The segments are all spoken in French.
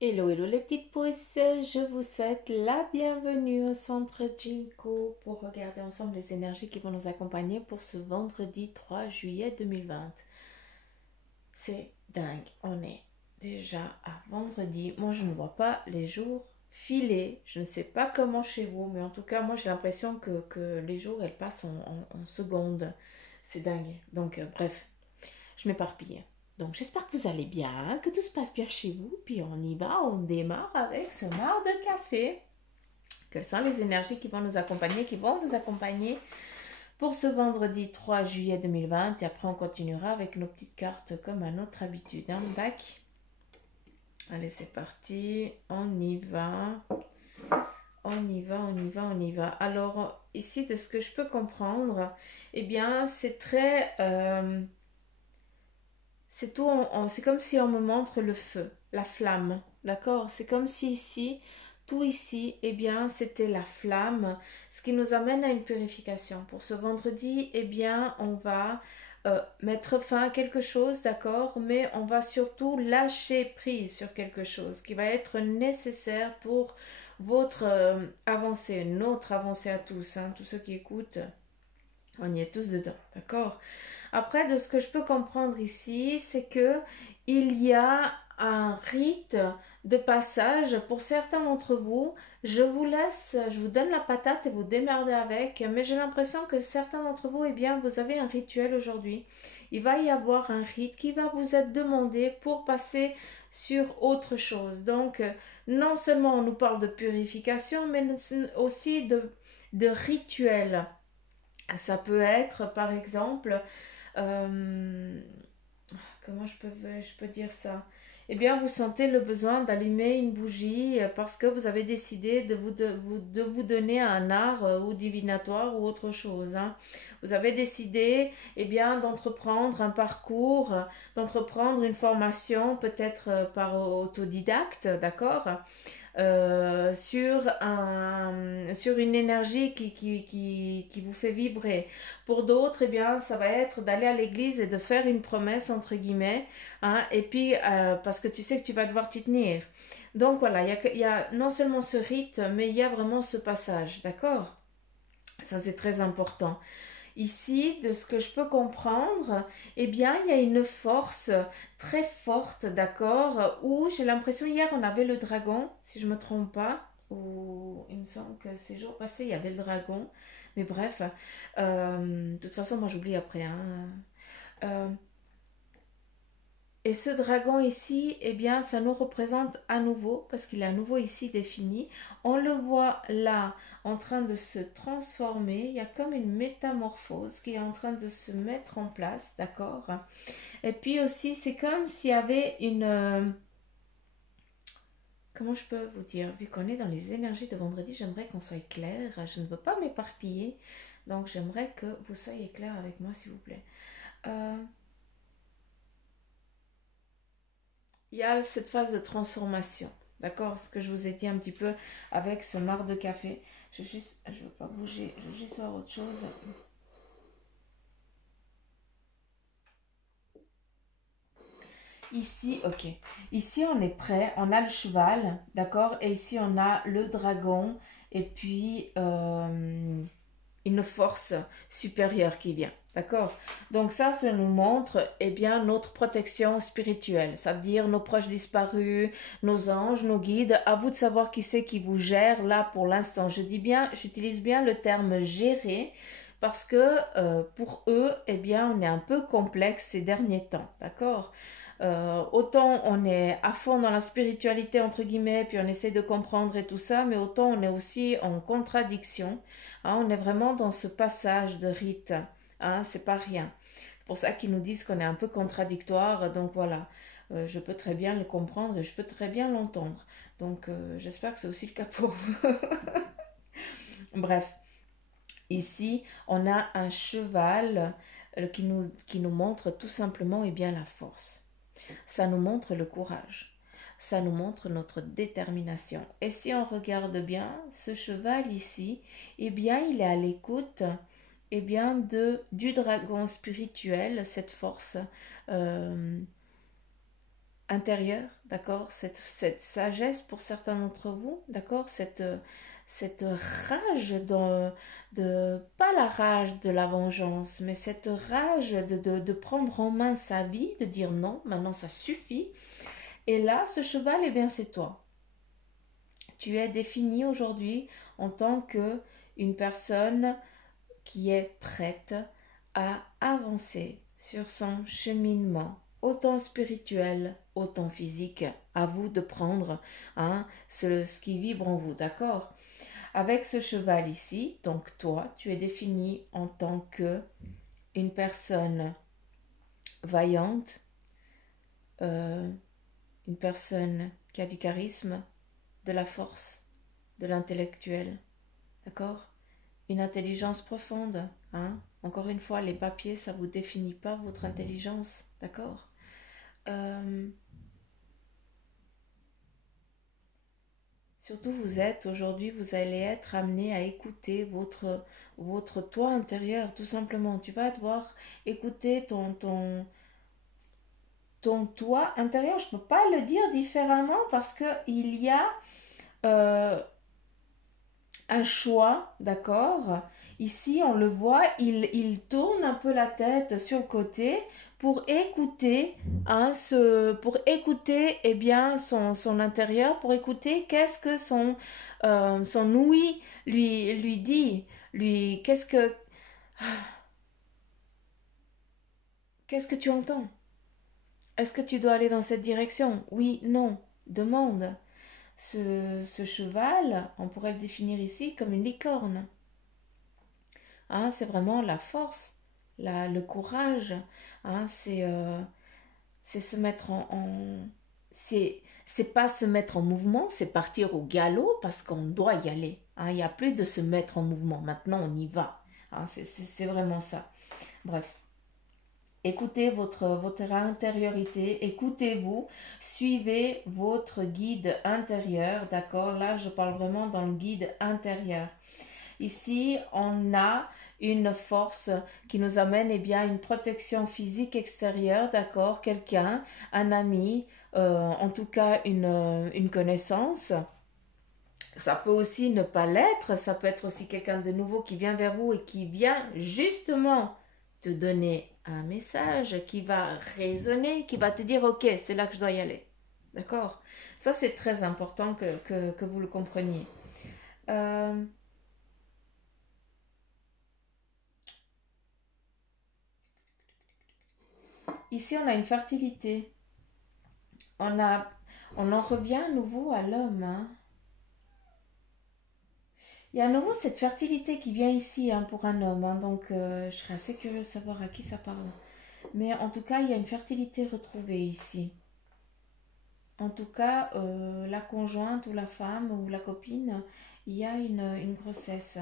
Hello, hello les petites pousses, je vous souhaite la bienvenue au centre Jinko pour regarder ensemble les énergies qui vont nous accompagner pour ce vendredi 3 juillet 2020. C'est dingue, on est déjà à vendredi. Moi je ne vois pas les jours filer. Je ne sais pas comment chez vous, mais en tout cas moi j'ai l'impression que les jours elles passent en secondes. C'est dingue. Donc bref, je m'éparpille. Donc j'espère que vous allez bien, que tout se passe bien chez vous. Puis on y va, on démarre avec ce marc de café. Quelles sont les énergies qui vont nous accompagner, qui vont vous accompagner pour ce vendredi 3 juillet 2020. Et après on continuera avec nos petites cartes comme à notre habitude. Hein, tac. Allez, c'est parti. On y va. On y va, on y va, on y va. Alors ici, de ce que je peux comprendre, eh bien c'est très... c'est tout, c'est comme si on me montre le feu, la flamme, d'accord? C'est comme si ici, tout ici, eh bien, c'était la flamme, ce qui nous amène à une purification. Pour ce vendredi, eh bien, on va mettre fin à quelque chose, d'accord? Mais on va surtout lâcher prise sur quelque chose qui va être nécessaire pour votre avancée, notre avancée à tous, hein, tous ceux qui écoutent, on y est tous dedans, d'accord? Après, de ce que je peux comprendre ici, c'est que il y a un rite de passage pour certains d'entre vous. Je vous laisse, je vous donne la patate et vous démerdez avec. Mais j'ai l'impression que certains d'entre vous, eh bien, vous avez un rituel aujourd'hui. Il va y avoir un rite qui va vous être demandé pour passer sur autre chose. Donc, non seulement on nous parle de purification, mais aussi de rituel. Ça peut être, par exemple, euh, comment je peux dire ça? Eh bien, vous sentez le besoin d'allumer une bougie parce que vous avez décidé de vous donner un art ou divinatoire ou autre chose. Hein. Vous avez décidé, eh bien, d'entreprendre un parcours, d'entreprendre une formation, peut-être par autodidacte, d'accord? Sur une énergie qui vous fait vibrer. Pour d'autres, eh bien, ça va être d'aller à l'église et de faire une promesse, entre guillemets, hein, et puis, parce que tu sais que tu vas devoir t'y tenir. Donc voilà, il y a non seulement ce rite, mais il y a vraiment ce passage, d'accord? Ça, c'est très important. Ici, de ce que je peux comprendre, eh bien, il y a une force très forte, d'accord, où j'ai l'impression, hier, on avait le dragon, si je ne me trompe pas, ou il me semble que ces jours passés, il y avait le dragon, mais bref, de toute façon, moi, j'oublie après, hein. Euh, et ce dragon ici, eh bien, ça nous représente à nouveau, parce qu'il est à nouveau ici défini. On le voit là, en train de se transformer. Il y a comme une métamorphose qui est en train de se mettre en place, d'accord? Et puis aussi, c'est comme s'il y avait une... comment je peux vous dire? Vu qu'on est dans les énergies de vendredi, j'aimerais qu'on soit clair. Je ne veux pas m'éparpiller. Donc, j'aimerais que vous soyez clair avec moi, s'il vous plaît. Euh, il y a cette phase de transformation. D'accord? Ce que je vous ai dit un petit peu avec ce marc de café. Je veux pas bouger, je veux juste voir autre chose. Ici, ok. Ici, on est prêt. On a le cheval, d'accord? Et ici, on a le dragon. Et puis, une force supérieure qui vient. D'accord? Donc ça nous montre, eh bien, notre protection spirituelle. Ça veut dire nos proches disparus, nos anges, nos guides. À vous de savoir qui c'est qui vous gère là pour l'instant. Je dis bien, j'utilise bien le terme gérer parce que pour eux, eh bien, on est un peu complexe ces derniers temps. D'accord? Autant on est à fond dans la spiritualité entre guillemets, puis on essaie de comprendre et tout ça, mais autant on est aussi en contradiction. Hein, on est vraiment dans ce passage de rite. Hein, c'est pas rien. C'est pour ça qu'ils nous disent qu'on est un peu contradictoire. Donc voilà, je peux très bien le comprendre et je peux très bien l'entendre. Donc j'espère que c'est aussi le cas pour vous. Bref, ici on a un cheval qui nous montre tout simplement eh bien, la force. Ça nous montre le courage. Ça nous montre notre détermination. Et si on regarde bien, ce cheval ici, eh bien, il est à l'écoute eh bien, du dragon spirituel, cette force euh, intérieure, d'accord, cette sagesse pour certains d'entre vous, d'accord, cette rage pas la rage de la vengeance, mais cette rage de prendre en main sa vie, de dire non, maintenant ça suffit. Et là, ce cheval, eh bien, c'est toi. Tu es défini aujourd'hui en tant que une personne qui est prête à avancer sur son cheminement, autant spirituel, autant physique. À vous de prendre ce qui vibre en vous, d'accord? Avec ce cheval ici, donc toi, tu es défini en tant que une personne vaillante, une personne qui a du charisme, de la force, de l'intellectuel, d'accord? Une intelligence profonde, hein? Encore une fois, les papiers, ça ne vous définit pas votre intelligence, d'accord? Surtout, vous allez être amené à écouter votre toi intérieur, tout simplement. Tu vas devoir écouter ton toi intérieur. Je ne peux pas le dire différemment parce qu'il y a euh, un choix, d'accord? Ici, on le voit, il tourne un peu la tête sur le côté pour écouter, pour écouter eh bien, son intérieur, pour écouter qu'est-ce que son ouïe lui dit. Qu'est-ce que tu entends? Est-ce que tu dois aller dans cette direction? Oui, non, demande. Ce cheval, on pourrait le définir ici comme une licorne. Hein, c'est vraiment la force, le courage. Hein, c'est se mettre c'est pas se mettre en mouvement, c'est partir au galop parce qu'on doit y aller. Hein, il n'y a plus de se mettre en mouvement. Maintenant, on y va. Hein, c'est vraiment ça. Bref. Écoutez votre intériorité, écoutez-vous, suivez votre guide intérieur, d'accord? Là, je parle vraiment dans le guide intérieur. Ici, on a une force qui nous amène eh bien, une protection physique extérieure, d'accord? Quelqu'un, un ami, en tout cas une connaissance. Ça peut aussi ne pas l'être, ça peut être aussi quelqu'un de nouveau qui vient vers vous et qui vient justement te donner un message, qui va résonner, qui va te dire ok, c'est là que je dois y aller. D'accord? Ça, c'est très important que vous le compreniez. Euh, Ici, on a une fertilité. On a, on en revient à nouveau à l'homme. Hein. Il y a à nouveau cette fertilité qui vient ici pour un homme. Hein, donc, je serais assez curieuse de savoir à qui ça parle. Mais en tout cas, il y a une fertilité retrouvée ici. En tout cas, la conjointe ou la femme ou la copine, il y a une grossesse.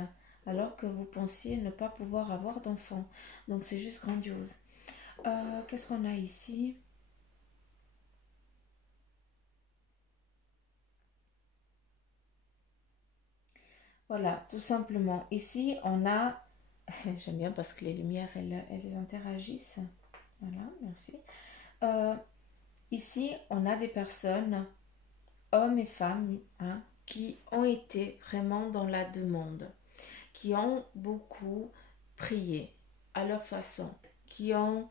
Alors que vous pensiez ne pas pouvoir avoir d'enfant. Donc, c'est juste grandiose. Qu'est-ce qu'on a ici? Voilà, tout simplement. Ici, on a... J'aime bien parce que les lumières, elles interagissent. Voilà, merci. Euh, Ici, on a des personnes, hommes et femmes, hein, qui ont été vraiment dans la demande, qui ont beaucoup prié à leur façon, qui ont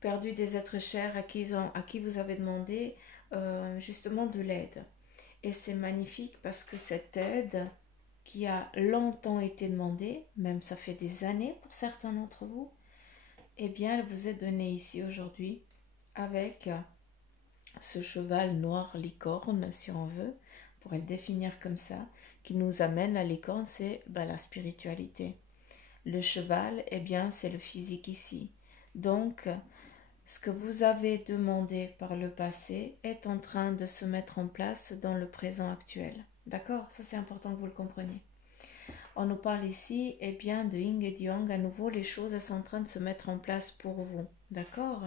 perdu des êtres chers à qui vous avez demandé justement de l'aide. Et c'est magnifique parce que cette aide qui a longtemps été demandée, même ça fait des années pour certains d'entre vous, eh bien elle vous est donnée ici aujourd'hui avec ce cheval noir licorne, si on veut, pour le définir comme ça, qui nous amène à licorne, c'est la spiritualité. Le cheval, eh bien, c'est le physique ici. Donc, ce que vous avez demandé par le passé est en train de se mettre en place dans le présent actuel. D'accord? Ça, c'est important que vous le compreniez. On nous parle ici, eh bien, de Yin et de Yang. À nouveau, les choses elles sont en train de se mettre en place pour vous. D'accord?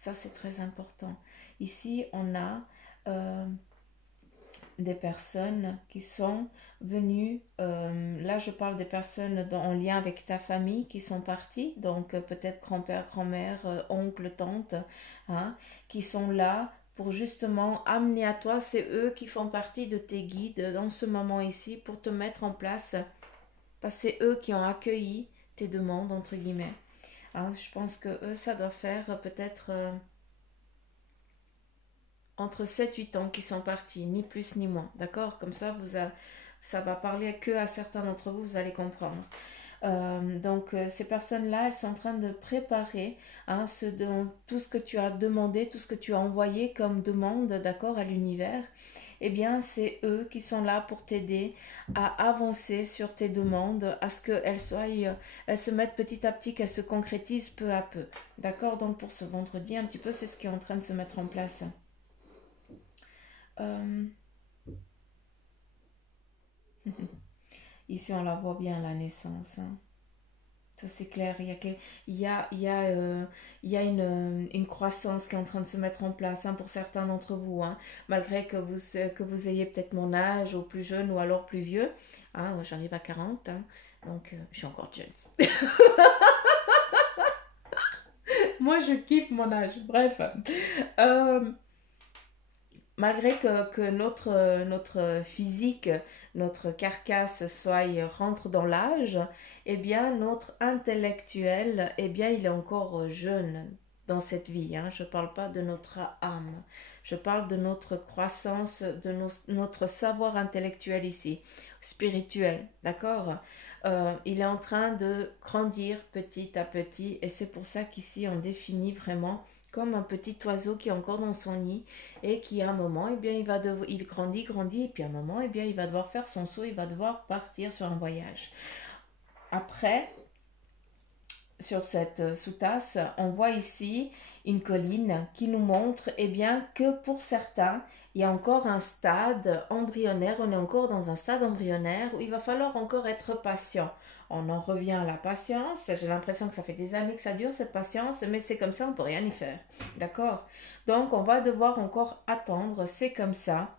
Ça, c'est très important. Ici, on a des personnes qui sont venues, là je parle des personnes en lien avec ta famille qui sont parties, donc peut-être grand-père, grand-mère, oncle, tante, hein, qui sont là pour justement amener à toi, c'est eux qui font partie de tes guides dans ce moment ici pour te mettre en place, parce que c'est eux qui ont accueilli tes demandes, entre guillemets. Hein, je pense que eux, ça doit faire peut-être entre 7 8 ans qu'ils sont partis, ni plus ni moins. D'accord? Comme ça, ça va parler que à certains d'entre vous, vous allez comprendre. Donc, ces personnes-là, elles sont en train de préparer hein, tout ce que tu as demandé, tout ce que tu as envoyé comme demande, d'accord, à l'univers. Eh bien, c'est eux qui sont là pour t'aider à avancer sur tes demandes, à ce elles se mettent petit à petit, qu'elles se concrétisent peu à peu. D'accord? Donc, pour ce vendredi, un petit peu, c'est ce qui est en train de se mettre en place. Euh, Ici, on la voit bien, la naissance. Hein. Ça, c'est clair. Il y a une croissance qui est en train de se mettre en place hein, pour certains d'entre vous. Hein, malgré que vous ayez peut-être mon âge, ou plus jeune, ou alors plus vieux. Hein, moi, j'arrive à 40. Hein, donc, je suis encore jeune. Moi, je kiffe mon âge. Bref. Euh, Malgré que notre physique, notre carcasse rentre dans l'âge, eh bien notre intellectuel, eh bien il est encore jeune dans cette vie. Hein. Je ne parle pas de notre âme, je parle de notre croissance, de notre savoir intellectuel ici, spirituel, d'accord. Il est en train de grandir petit à petit et c'est pour ça qu'ici on définit vraiment comme un petit oiseau qui est encore dans son nid et qui à un moment, eh bien, il grandit, grandit, et puis à un moment, eh bien, il va devoir faire son saut, il va devoir partir sur un voyage. Après, sur cette sous-tasse, on voit ici une colline qui nous montre eh bien, que pour certains, il y a encore un stade embryonnaire, on est encore dans un stade embryonnaire où il va falloir encore être patient. On en revient à la patience, j'ai l'impression que ça fait des années que ça dure cette patience, mais c'est comme ça, on ne peut rien y faire. D'accord? Donc on va devoir encore attendre, c'est comme ça.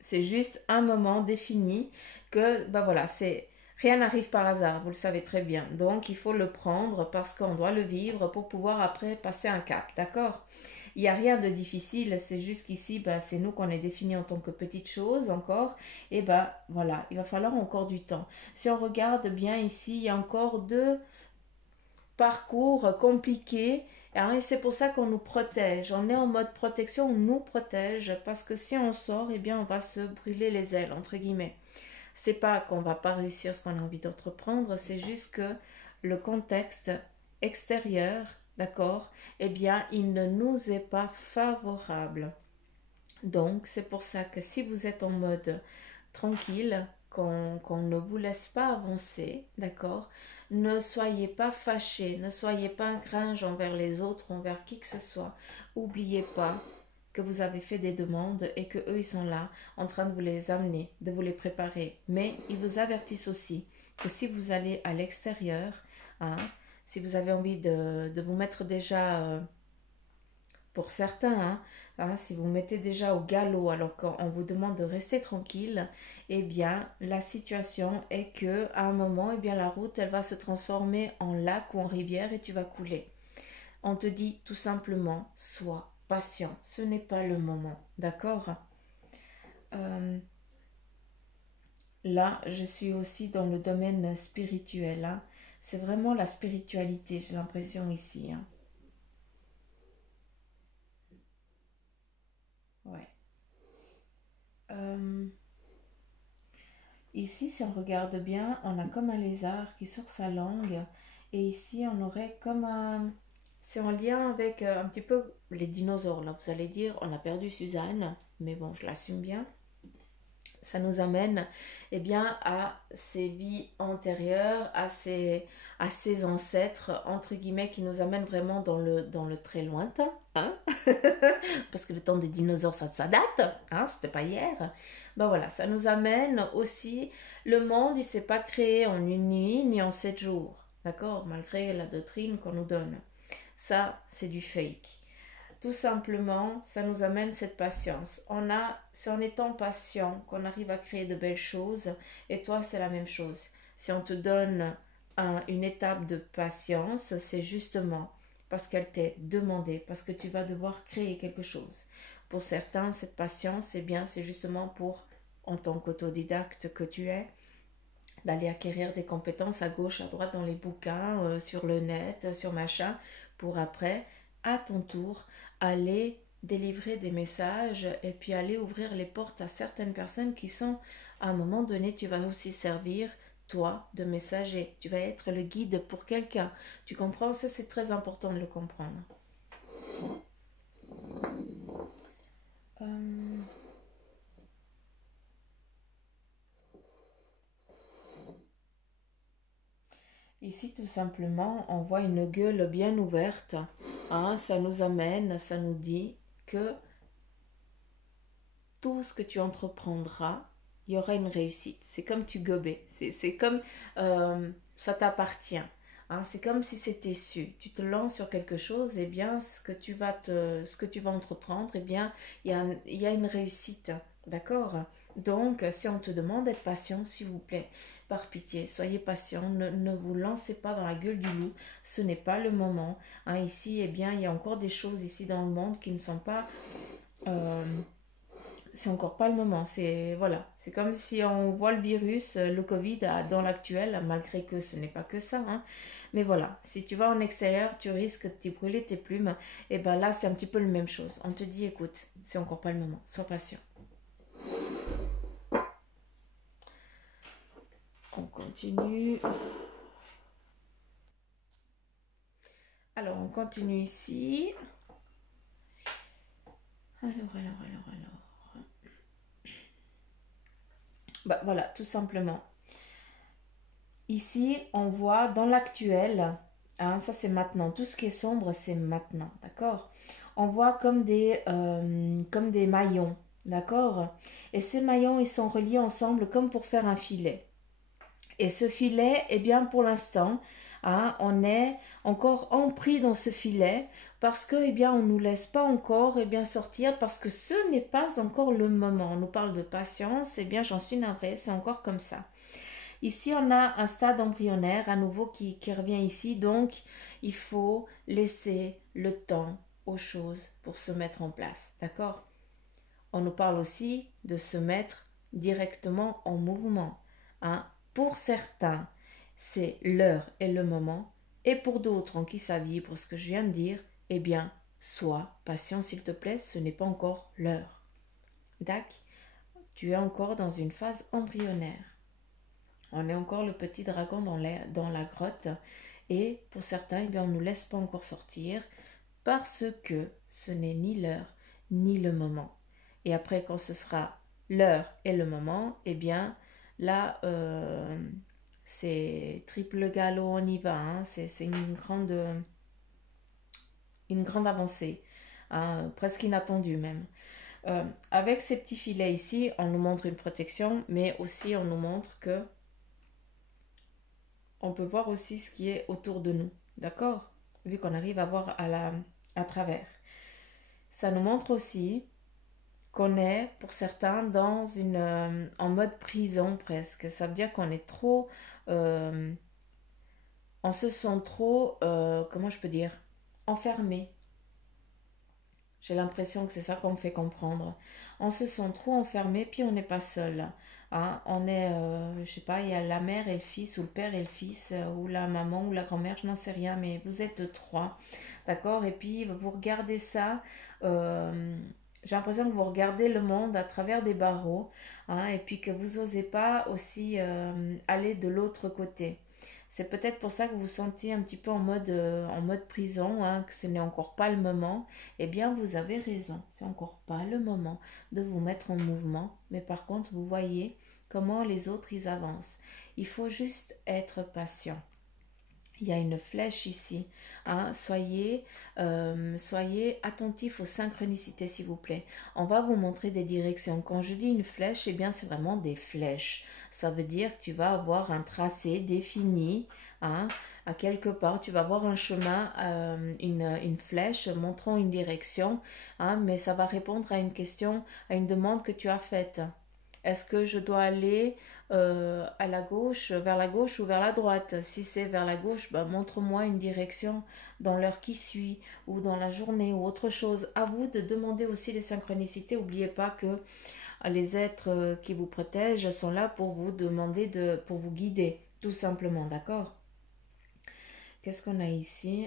C'est juste un moment défini que, ben voilà, rien n'arrive par hasard, vous le savez très bien. Donc, il faut le prendre parce qu'on doit le vivre pour pouvoir après passer un cap, d'accord? Il n'y a rien de difficile, c'est juste qu'ici, ben, c'est nous qu'on est défini en tant que petite chose encore. Et ben voilà, il va falloir encore du temps. Si on regarde bien ici, il y a encore deux parcours compliqués. Hein, et c'est pour ça qu'on nous protège. On est en mode protection, on nous protège parce que si on sort, eh bien, on va se brûler les ailes, entre guillemets. C'est pas qu'on va pas réussir ce qu'on a envie d'entreprendre, c'est juste que le contexte extérieur, d'accord, eh bien, il ne nous est pas favorable. Donc, c'est pour ça que si vous êtes en mode tranquille, qu'on ne vous laisse pas avancer, d'accord, ne soyez pas fâchés, ne soyez pas gringe envers les autres, envers qui que ce soit. Oubliez pas que vous avez fait des demandes et que eux ils sont là en train de vous les amener, de vous les préparer. Mais ils vous avertissent aussi que si vous allez à l'extérieur, hein, si vous avez envie de vous mettre déjà pour certains, hein, si vous mettez déjà au galop alors qu'on vous demande de rester tranquille, eh bien la situation est que à un moment, eh bien la route elle va se transformer en lac ou en rivière et tu vas couler. On te dit tout simplement, sois patient, ce n'est pas le moment, d'accord. euh, Là, je suis aussi dans le domaine spirituel, hein. C'est vraiment la spiritualité, j'ai l'impression ici, hein. Ouais. Euh, Ici, si on regarde bien, on a comme un lézard qui sort sa langue. Et ici, on aurait comme un... C'est en lien avec un petit peu les dinosaures. Là, vous allez dire, on a perdu Suzanne. Mais bon, je l'assume bien. Ça nous amène eh bien, à ces vies antérieures, à ces ancêtres, entre guillemets, qui nous amènent vraiment dans le très lointain. Hein. Parce que le temps des dinosaures, ça date, hein, c'était pas hier. Ben voilà, ça nous amène aussi, le monde, il s'est pas créé en une nuit ni en 7 jours, d'accord, malgré la doctrine qu'on nous donne. Ça, c'est du fake. Tout simplement, ça nous amène cette patience. C'est en étant patient qu'on arrive à créer de belles choses. Et toi, c'est la même chose. Si on te donne une étape de patience, c'est justement parce qu'elle t'est demandée, parce que tu vas devoir créer quelque chose. Pour certains, cette patience, eh bien, c'est justement pour, en tant qu'autodidacte que tu es, d'aller acquérir des compétences à gauche, à droite dans les bouquins, sur le net, sur machin, pour après, à ton tour, aller délivrer des messages et puis aller ouvrir les portes à certaines personnes qui sont, à un moment donné, tu vas aussi servir, toi, de messager. Tu vas être le guide pour quelqu'un. Tu comprends? Ça, c'est très important de le comprendre. Euh, Ici, tout simplement, on voit une gueule bien ouverte. Hein, ça nous amène, ça nous dit que tout ce que tu entreprendras, il y aura une réussite. C'est comme tu gobais. C'est comme ça t'appartient. Hein, c'est comme si c'était su. Tu te lances sur quelque chose, et bien ce que tu vas entreprendre, eh bien il y a une réussite. D'accord? Donc, si on te demande d'être patient, s'il vous plaît, par pitié, soyez patient. Ne vous lancez pas dans la gueule du loup. Ce n'est pas le moment. Hein, ici, eh bien, il y a encore des choses ici dans le monde qui ne sont pas euh, c'est encore pas le moment. C'est voilà, c'est comme si on voit le virus, le Covid dans l'actuel, malgré que ce n'est pas que ça. Hein. Mais voilà, si tu vas en extérieur, tu risques de t'y brûler tes plumes. Et ben là, c'est un petit peu la même chose. On te dit, écoute, c'est encore pas le moment. Sois patient. On continue. Alors, on continue ici. Alors. Bah voilà, tout simplement. Ici, on voit dans l'actuel, hein, ça c'est maintenant, tout ce qui est sombre, c'est maintenant, d'accord? On voit comme des maillons, d'accord? Et ces maillons, ils sont reliés ensemble comme pour faire un filet. Et ce filet, eh bien, pour l'instant, hein, on est encore empris dans ce filet parce que, eh bien, on ne nous laisse pas encore, eh bien, sortir parce que ce n'est pas encore le moment. On nous parle de patience, eh bien, j'en suis navrée, c'est encore comme ça. Ici, on a un stade embryonnaire à nouveau qui revient ici. Donc, il faut laisser le temps aux choses pour se mettre en place. D'accord? On nous parle aussi de se mettre directement en mouvement. Hein? Pour certains, c'est l'heure et le moment. Et pour d'autres en qui ça vibre, ce que je viens de dire, eh bien, sois patient s'il te plaît, ce n'est pas encore l'heure. D'accord? Tu es encore dans une phase embryonnaire. On est encore le petit dragon dans la grotte. Et pour certains, eh bien, on ne nous laisse pas encore sortir parce que ce n'est ni l'heure ni le moment. Et après, quand ce sera l'heure et le moment, eh bien, là, c'est triple galop, on y va. Hein. C'est une grande avancée, hein, presque inattendue même. Avec ces petits filets ici, on nous montre une protection, mais aussi on nous montre que on peut voir aussi ce qui est autour de nous, d'accord? Vu qu'on arrive à voir à travers. Ça nous montre aussi qu'on est, pour certains, en mode prison presque. Ça veut dire qu'on est trop... on se sent trop... comment je peux dire? Enfermé. J'ai l'impression que c'est ça qu'on me fait comprendre. On se sent trop enfermé, puis on n'est pas seul. Hein, on est, je sais pas, il y a la mère et le fils, ou le père et le fils, ou la maman ou la grand-mère, je n'en sais rien, mais vous êtes trois, d'accord? Et puis vous regardez ça, j'ai l'impression que vous regardez le monde à travers des barreaux, hein, et puis que vous n'osez pas aussi aller de l'autre côté. C'est peut-être pour ça que vous vous sentez un petit peu en mode prison, hein, que ce n'est encore pas le moment. Eh bien, vous avez raison, c'est encore pas le moment de vous mettre en mouvement. Mais par contre, vous voyez comment les autres, ils avancent. Il faut juste être patient. Il y a une flèche ici. Hein. Soyez attentifs aux synchronicités, s'il vous plaît. On va vous montrer des directions. Quand je dis une flèche, eh bien, c'est vraiment des flèches. Ça veut dire que tu vas avoir un tracé défini, hein, à quelque part, tu vas voir un chemin, une flèche montrant une direction, hein, mais ça va répondre à une question, à une demande que tu as faite. Est-ce que je dois aller à la gauche, vers la gauche ou vers la droite? Si c'est vers la gauche, bah, montre-moi une direction dans l'heure qui suit ou dans la journée ou autre chose. À vous de demander aussi les synchronicités. N'oubliez pas que les êtres qui vous protègent sont là pour vous demander pour vous guider, tout simplement, d'accord? Qu'est-ce qu'on a ici?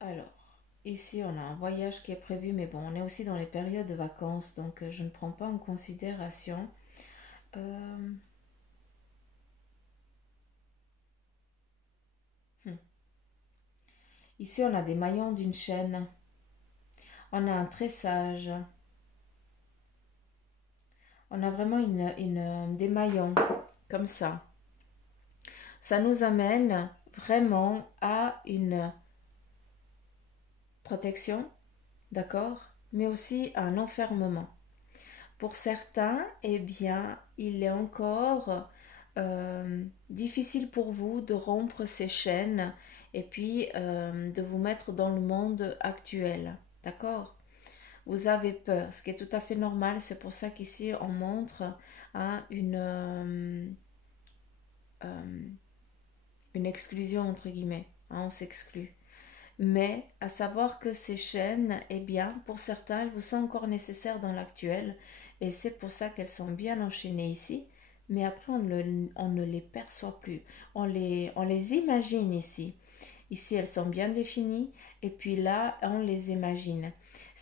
Alors, ici on a un voyage qui est prévu, mais bon, on est aussi dans les périodes de vacances, donc je ne prends pas en considération. Euh, hmm. Ici on a des maillons d'une chaîne, on a un tressage, on a vraiment des maillons comme ça. Ça nous amène vraiment à une protection, d'accord, mais aussi à un enfermement. Pour certains, eh bien, il est encore difficile pour vous de rompre ces chaînes et puis de vous mettre dans le monde actuel. D'accord? Vous avez peur, ce qui est tout à fait normal. C'est pour ça qu'ici, on montre hein, euh, une exclusion, entre guillemets. Hein, on s'exclut. Mais à savoir que ces chaînes, eh bien, pour certains, elles vous sont encore nécessaires dans l'actuel. Et c'est pour ça qu'elles sont bien enchaînées ici. Mais après, on ne les perçoit plus. On les imagine ici. Ici, elles sont bien définies. Et puis là, on les imagine.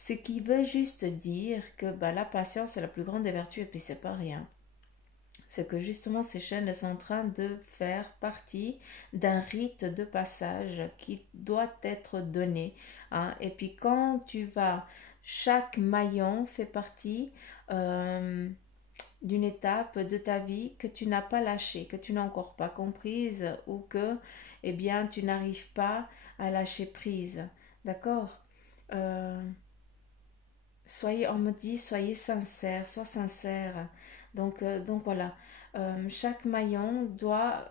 Ce qui veut juste dire que bah, la patience est la plus grande des vertus. Et puis, c'est pas rien. C'est que justement ces chaînes sont en train de faire partie d'un rite de passage qui doit être donné. Hein. Et puis quand tu vas, chaque maillon fait partie d'une étape de ta vie que tu n'as pas lâchée, que tu n'as encore pas comprise ou que eh bien, tu n'arrives pas à lâcher prise. D'accord. Euh, Soyez, on me dit, soyez sincère, sois sincère. Donc voilà, chaque maillon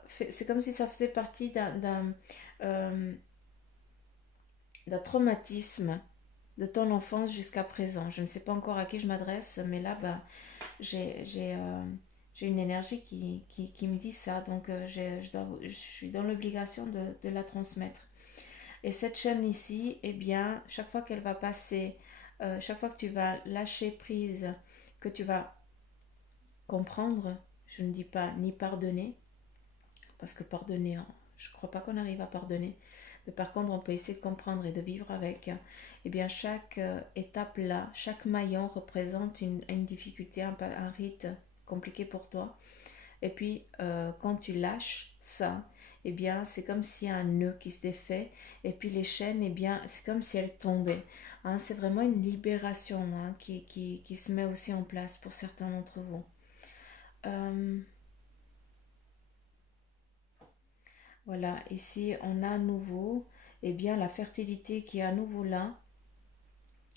c'est comme si ça faisait partie euh, d'un traumatisme de ton enfance jusqu'à présent. Je ne sais pas encore à qui je m'adresse, mais là, bah, j'ai une énergie qui me dit ça, donc je suis dans l'obligation de la transmettre. Et cette chaîne ici, eh bien, chaque fois qu'elle va passer, chaque fois que tu vas lâcher prise, que tu vas comprendre, je ne dis pas ni pardonner, parce que pardonner, hein, je ne crois pas qu'on arrive à pardonner, mais par contre on peut essayer de comprendre et de vivre avec, eh bien chaque étape là, chaque maillon représente une difficulté, un rite compliqué pour toi. Et puis, quand tu lâches ça, eh bien, c'est comme s'il y a un nœud qui se défait. Et puis, les chaînes, eh bien, c'est comme si elles tombaient. Hein, c'est vraiment une libération hein, qui se met aussi en place pour certains d'entre vous. Euh, voilà, ici, on a à nouveau, eh bien, la fertilité qui est à nouveau là,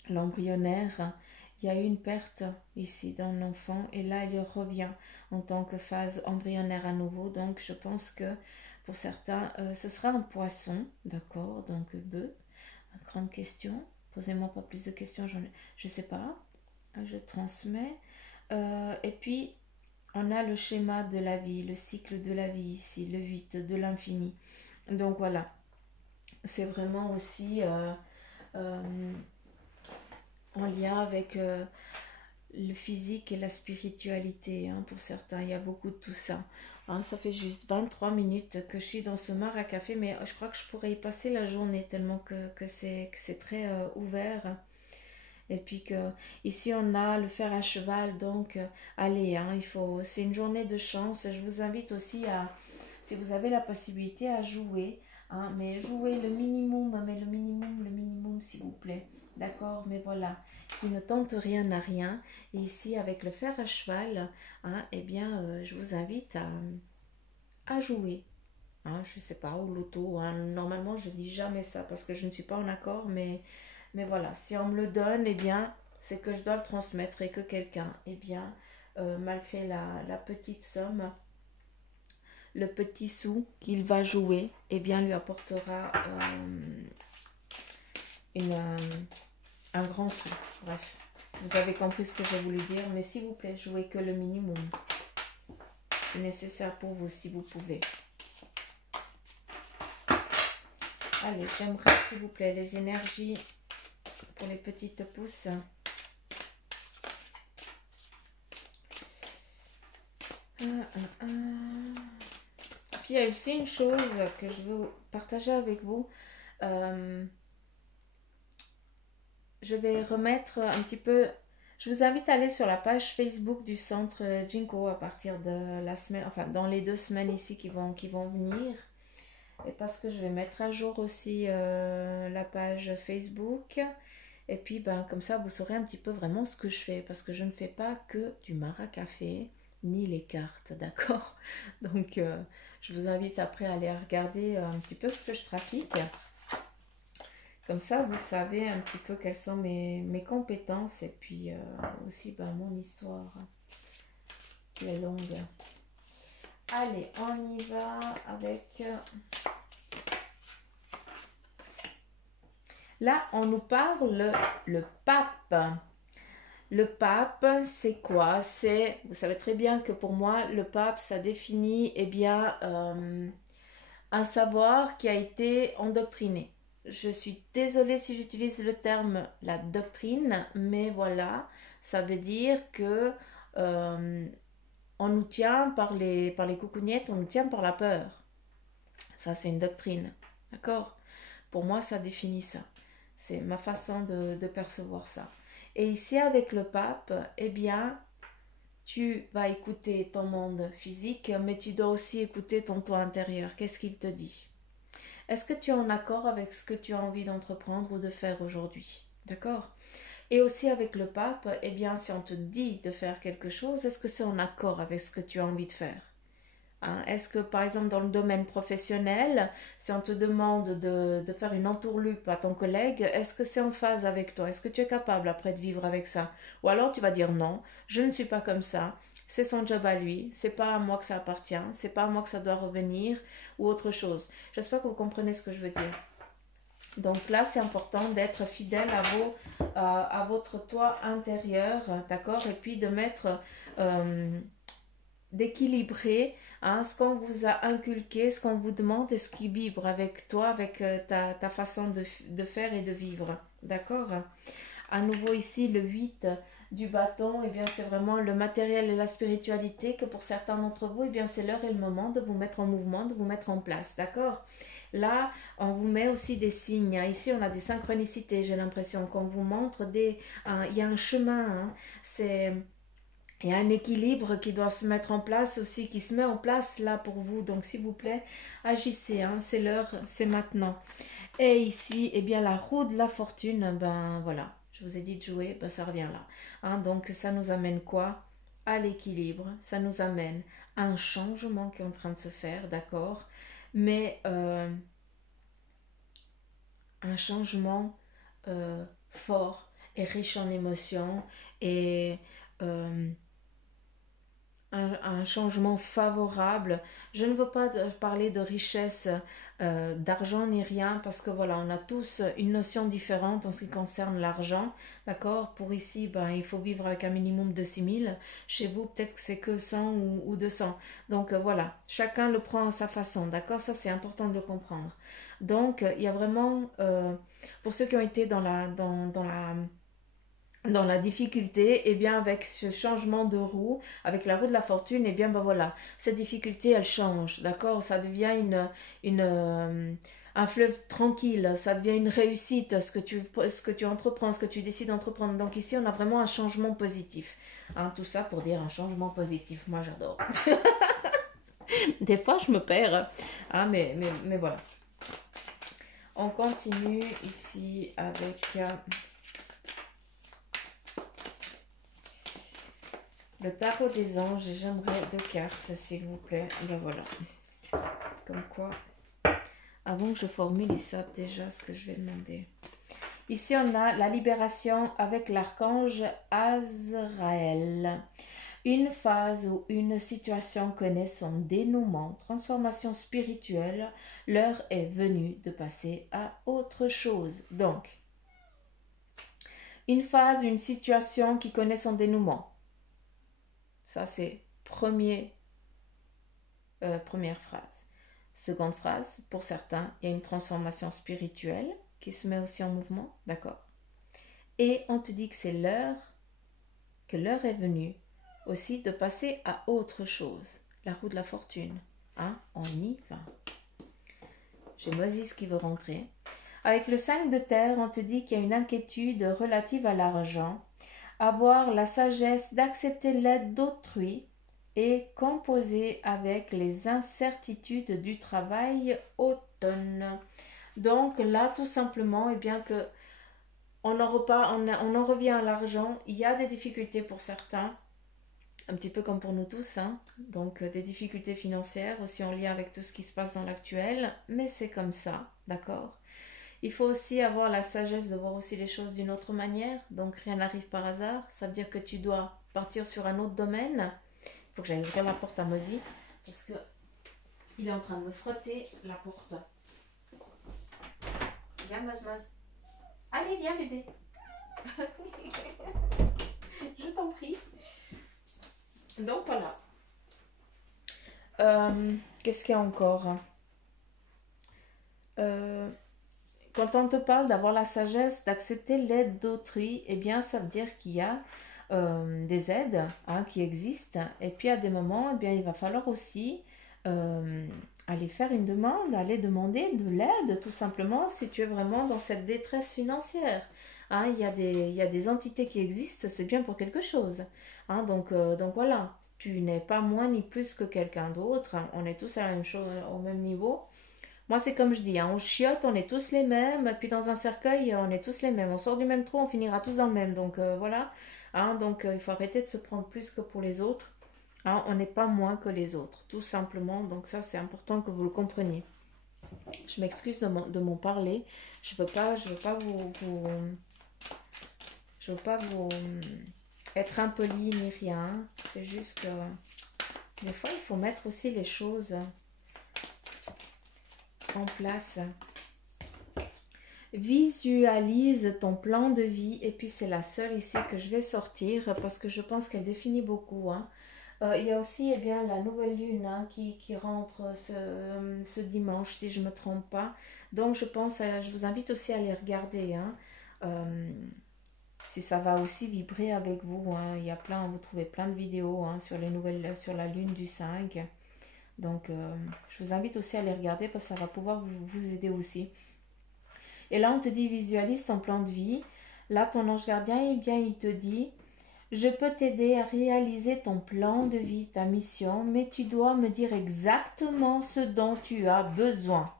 l'embryonnaire. Il y a eu une perte ici d'un enfant et là il revient en tant que phase embryonnaire à nouveau. Donc je pense que pour certains ce sera un poisson, d'accord, donc bœuf. Grande question, posez-moi pas plus de questions, je sais pas, je transmets. Et puis on a le schéma de la vie, le cycle de la vie ici, le 8 de l'infini. Donc voilà, c'est vraiment aussi en lien avec le physique et la spiritualité. Hein, pour certains, il y a beaucoup de tout ça. Hein, ça fait juste 23 minutes que je suis dans ce mar à café, mais je crois que je pourrais y passer la journée tellement que c'est très ouvert. Et puis que ici on a le fer à cheval, donc allez, hein, c'est une journée de chance. Je vous invite aussi à, si vous avez la possibilité, à jouer, hein, mais jouer le minimum, mais le minimum s'il vous plaît. D'accord, mais voilà, qui ne tente rien n'a rien. Et ici avec le fer à cheval, hein, eh bien, je vous invite à jouer. Hein, je sais pas, au loto. Hein. Normalement, je dis jamais ça parce que je ne suis pas en accord, mais voilà, si on me le donne, eh bien, c'est que je dois le transmettre et que quelqu'un, eh bien, malgré la petite somme, le petit sou qu'il va jouer, eh bien, lui apportera un grand sou. Bref, vous avez compris ce que j'ai voulu dire, mais s'il vous plaît, jouez que le minimum. C'est nécessaire pour vous si vous pouvez. Allez, j'aimerais, s'il vous plaît, les énergies pour les petites pousses. Puis il y a aussi une chose que je veux partager avec vous. Je vais remettre un petit peu... Je vous invite à aller sur la page Facebook du centre Jinko à partir de la semaine, enfin dans les 2 semaines ici qui vont venir. Et parce que je vais mettre à jour aussi la page Facebook. Et puis ben, comme ça vous saurez un petit peu vraiment ce que je fais. Parce que je ne fais pas que du maracafé ni les cartes, d'accord? Donc je vous invite après à aller regarder un petit peu ce que je trafique. Comme ça, vous savez un petit peu quelles sont mes compétences et puis aussi ben, mon histoire qui est longue. Allez, on y va avec... Là, on nous parle le pape. Le pape, c'est quoi? C'est, vous savez très bien que pour moi, le pape, ça définit eh bien, un savoir qui a été endoctriné. Je suis désolée si j'utilise le terme la doctrine, mais voilà, ça veut dire que on nous tient par les coucougnettes, on nous tient par la peur. Ça, c'est une doctrine, d'accord? Pour moi, ça définit ça. C'est ma façon de percevoir ça. Et ici, avec le pape, eh bien, tu vas écouter ton monde physique, mais tu dois aussi écouter ton toi intérieur. Qu'est-ce qu'il te dit? Est-ce que tu es en accord avec ce que tu as envie d'entreprendre ou de faire aujourd'hui? D'accord? Et aussi avec le pape, eh bien, si on te dit de faire quelque chose, est-ce que c'est en accord avec ce que tu as envie de faire? Hein? Est-ce que, par exemple, dans le domaine professionnel, si on te demande de faire une entourloupe à ton collègue, est-ce que c'est en phase avec toi? Est-ce que tu es capable après de vivre avec ça? Ou alors tu vas dire non, je ne suis pas comme ça. C'est son job à lui, c'est pas à moi que ça appartient, c'est pas à moi que ça doit revenir ou autre chose. J'espère que vous comprenez ce que je veux dire. Donc là, c'est important d'être fidèle à votre toi intérieur, d'accord? Et puis de mettre, d'équilibrer hein, ce qu'on vous a inculqué, ce qu'on vous demande et ce qui vibre avec toi, avec ta façon de faire et de vivre, d'accord? À nouveau ici, le 8 du bâton, eh bien, c'est vraiment le matériel et la spiritualité que pour certains d'entre vous, eh bien, c'est l'heure et le moment de vous mettre en mouvement, de vous mettre en place, d'accord? Là, on vous met aussi des signes. Ici, on a des synchronicités, j'ai l'impression qu'on vous montre il y a un chemin, hein, il y a un équilibre qui doit se mettre en place aussi, qui se met en place là pour vous. Donc, s'il vous plaît, agissez, hein, c'est l'heure, c'est maintenant. Et ici, eh bien, la roue de la fortune, ben voilà, je vous ai dit de jouer, ben ça revient là. Hein, donc, ça nous amène quoi? À l'équilibre, ça nous amène à un changement qui est en train de se faire, d'accord? Mais un changement fort et riche en émotions et un changement favorable. Je ne veux pas parler de richesse, d'argent ni rien, parce que voilà, on a tous une notion différente en ce qui concerne l'argent, d'accord? Pour ici, ben, il faut vivre avec un minimum de 6 000. Chez vous, peut-être que c'est que 100 ou 200. Donc voilà, chacun le prend à sa façon, d'accord? Ça, c'est important de le comprendre. Donc, il y a vraiment, pour ceux qui ont été dans la difficulté, et bien avec ce changement de roue, avec la roue de la fortune, et bien ben voilà, cette difficulté elle change, d'accord? Ça devient un fleuve tranquille, ça devient une réussite, ce que tu entreprends, ce que tu décides d'entreprendre. Donc ici on a vraiment un changement positif. Hein, tout ça pour dire un changement positif, moi j'adore. Des fois je me perds, hein, mais voilà. On continue ici avec... le tarot des anges, j'aimerais 2 cartes, s'il vous plaît. Ben voilà. Comme quoi, avant que je formule, ils savent déjà ce que je vais demander. Ici, on a la libération avec l'archange Azraël. Une phase ou une situation connaît son dénouement, transformation spirituelle, l'heure est venue de passer à autre chose. Donc, une phase, une situation qui connaît son dénouement. Ça, c'est première phrase. Seconde phrase, pour certains, il y a une transformation spirituelle qui se met aussi en mouvement, d'accord? Et on te dit que c'est l'heure, que l'heure est venue aussi de passer à autre chose. La roue de la fortune, hein? On y va. J'ai Moses qui veut rentrer. Avec le 5 de terre, on te dit qu'il y a une inquiétude relative à l'argent, avoir la sagesse d'accepter l'aide d'autrui et composer avec les incertitudes du travail automne. Donc là, tout simplement, eh bien que on en revient à l'argent. Il y a des difficultés pour certains, un petit peu comme pour nous tous, hein. Donc des difficultés financières aussi en lien avec tout ce qui se passe dans l'actuel, mais c'est comme ça, d'accord? Il faut aussi avoir la sagesse de voir aussi les choses d'une autre manière, donc rien n'arrive par hasard, ça veut dire que tu dois partir sur un autre domaine. Il faut que j'aille ouvrir la porte à Mozy, parce que il est en train de me frotter la porte. Viens, Moz. Allez, viens, bébé. Je t'en prie. Donc voilà. Qu'est-ce qu'il y a encore? Quand on te parle d'avoir la sagesse d'accepter l'aide d'autrui, eh bien ça veut dire qu'il y a des aides, hein, qui existent. Et puis à des moments, eh bien, il va falloir aussi aller faire une demande, aller demander de l'aide tout simplement si tu es vraiment dans cette détresse financière. Hein, il y a des entités qui existent, c'est bien pour quelque chose. Hein, donc voilà, tu n'es pas moins ni plus que quelqu'un d'autre. Hein, on est tous à la même chose, au même niveau. Moi, c'est comme je dis, hein, on chiotte, on est tous les mêmes, puis dans un cercueil, on est tous les mêmes. On sort du même trou, on finira tous dans le même. Donc voilà, hein, donc il faut arrêter de se prendre plus que pour les autres. Hein, on n'est pas moins que les autres, tout simplement. Donc ça, c'est important que vous le compreniez. Je m'excuse de mon parler. Je veux pas vous être impoli ni rien. C'est juste que des fois, il faut mettre aussi les choses en place. Visualise ton plan de vie. Et puis, c'est la seule ici que je vais sortir parce que je pense qu'elle définit beaucoup. Hein. Il y a aussi, eh bien, la nouvelle lune, hein, qui rentre ce dimanche, si je ne me trompe pas. Donc, je vous invite aussi à les regarder. Hein. Si ça va aussi vibrer avec vous. Hein. Il y a vous trouvez plein de vidéos, hein, sur sur la lune du 5. Donc, je vous invite aussi à les regarder parce que ça va pouvoir vous aider aussi. Et là, on te dit visualise ton plan de vie. Là, ton ange gardien, eh bien, il te dit: je peux t'aider à réaliser ton plan de vie, ta mission, mais tu dois me dire exactement ce dont tu as besoin.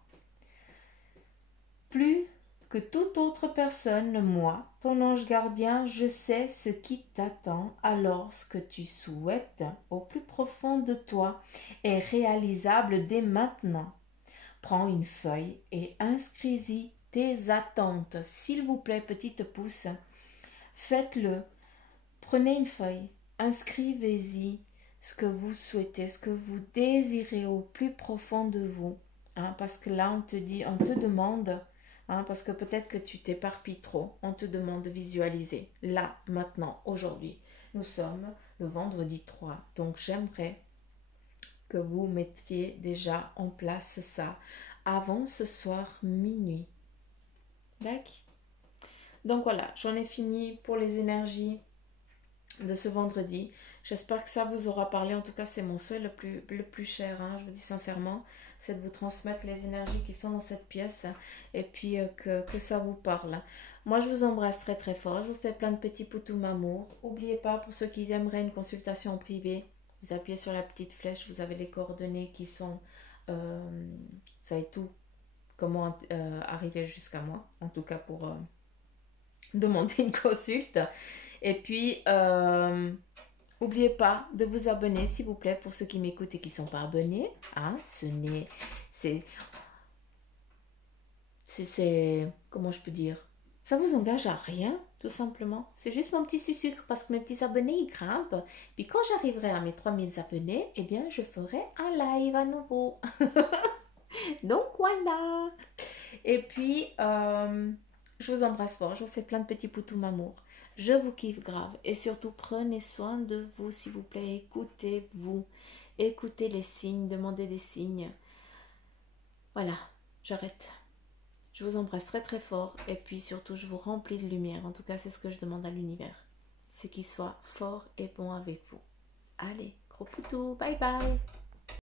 Plus que toute autre personne, moi, ton ange gardien, je sais ce qui t'attend, alors ce que tu souhaites au plus profond de toi est réalisable dès maintenant. Prends une feuille et inscris-y tes attentes. S'il vous plaît, petite pouce, faites-le. Prenez une feuille, inscrivez-y ce que vous souhaitez, ce que vous désirez au plus profond de vous. Hein, parce que là, on te demande, hein, parce que peut-être que tu t'éparpilles trop, on te demande de visualiser. Là, maintenant, aujourd'hui, nous sommes le vendredi 3. Donc, j'aimerais que vous mettiez déjà en place ça avant ce soir minuit. D'accord? Donc voilà, j'en ai fini pour les énergies de ce vendredi. J'espère que ça vous aura parlé. En tout cas, c'est mon souhait le plus cher, hein, je vous dis sincèrement, c'est de vous transmettre les énergies qui sont dans cette pièce et puis que ça vous parle. Moi, je vous embrasse très très fort. Je vous fais plein de petits poutous m'amour. N'oubliez pas, pour ceux qui aimeraient une consultation en privé, vous appuyez sur la petite flèche, vous avez les coordonnées qui sont... vous savez tout, comment arriver jusqu'à moi, en tout cas pour demander une consulte. Et puis, n'oubliez pas de vous abonner, s'il vous plaît, pour ceux qui m'écoutent et qui ne sont pas abonnés. Hein, c'est, comment je peux dire? Ça vous engage à rien, tout simplement. C'est juste mon petit sucre parce que mes petits abonnés, ils grimpent. Puis quand j'arriverai à mes 3000 abonnés, eh bien, je ferai un live à nouveau. Donc voilà. Et puis, je vous embrasse fort. Je vous fais plein de petits poutous m'amour. Je vous kiffe grave. Et surtout, prenez soin de vous, s'il vous plaît. Écoutez-vous. Écoutez les signes. Demandez des signes. Voilà, j'arrête. Je vous embrasse très très fort. Et puis surtout, je vous remplis de lumière. En tout cas, c'est ce que je demande à l'univers. C'est qu'il soit fort et bon avec vous. Allez, gros poutous. Bye bye.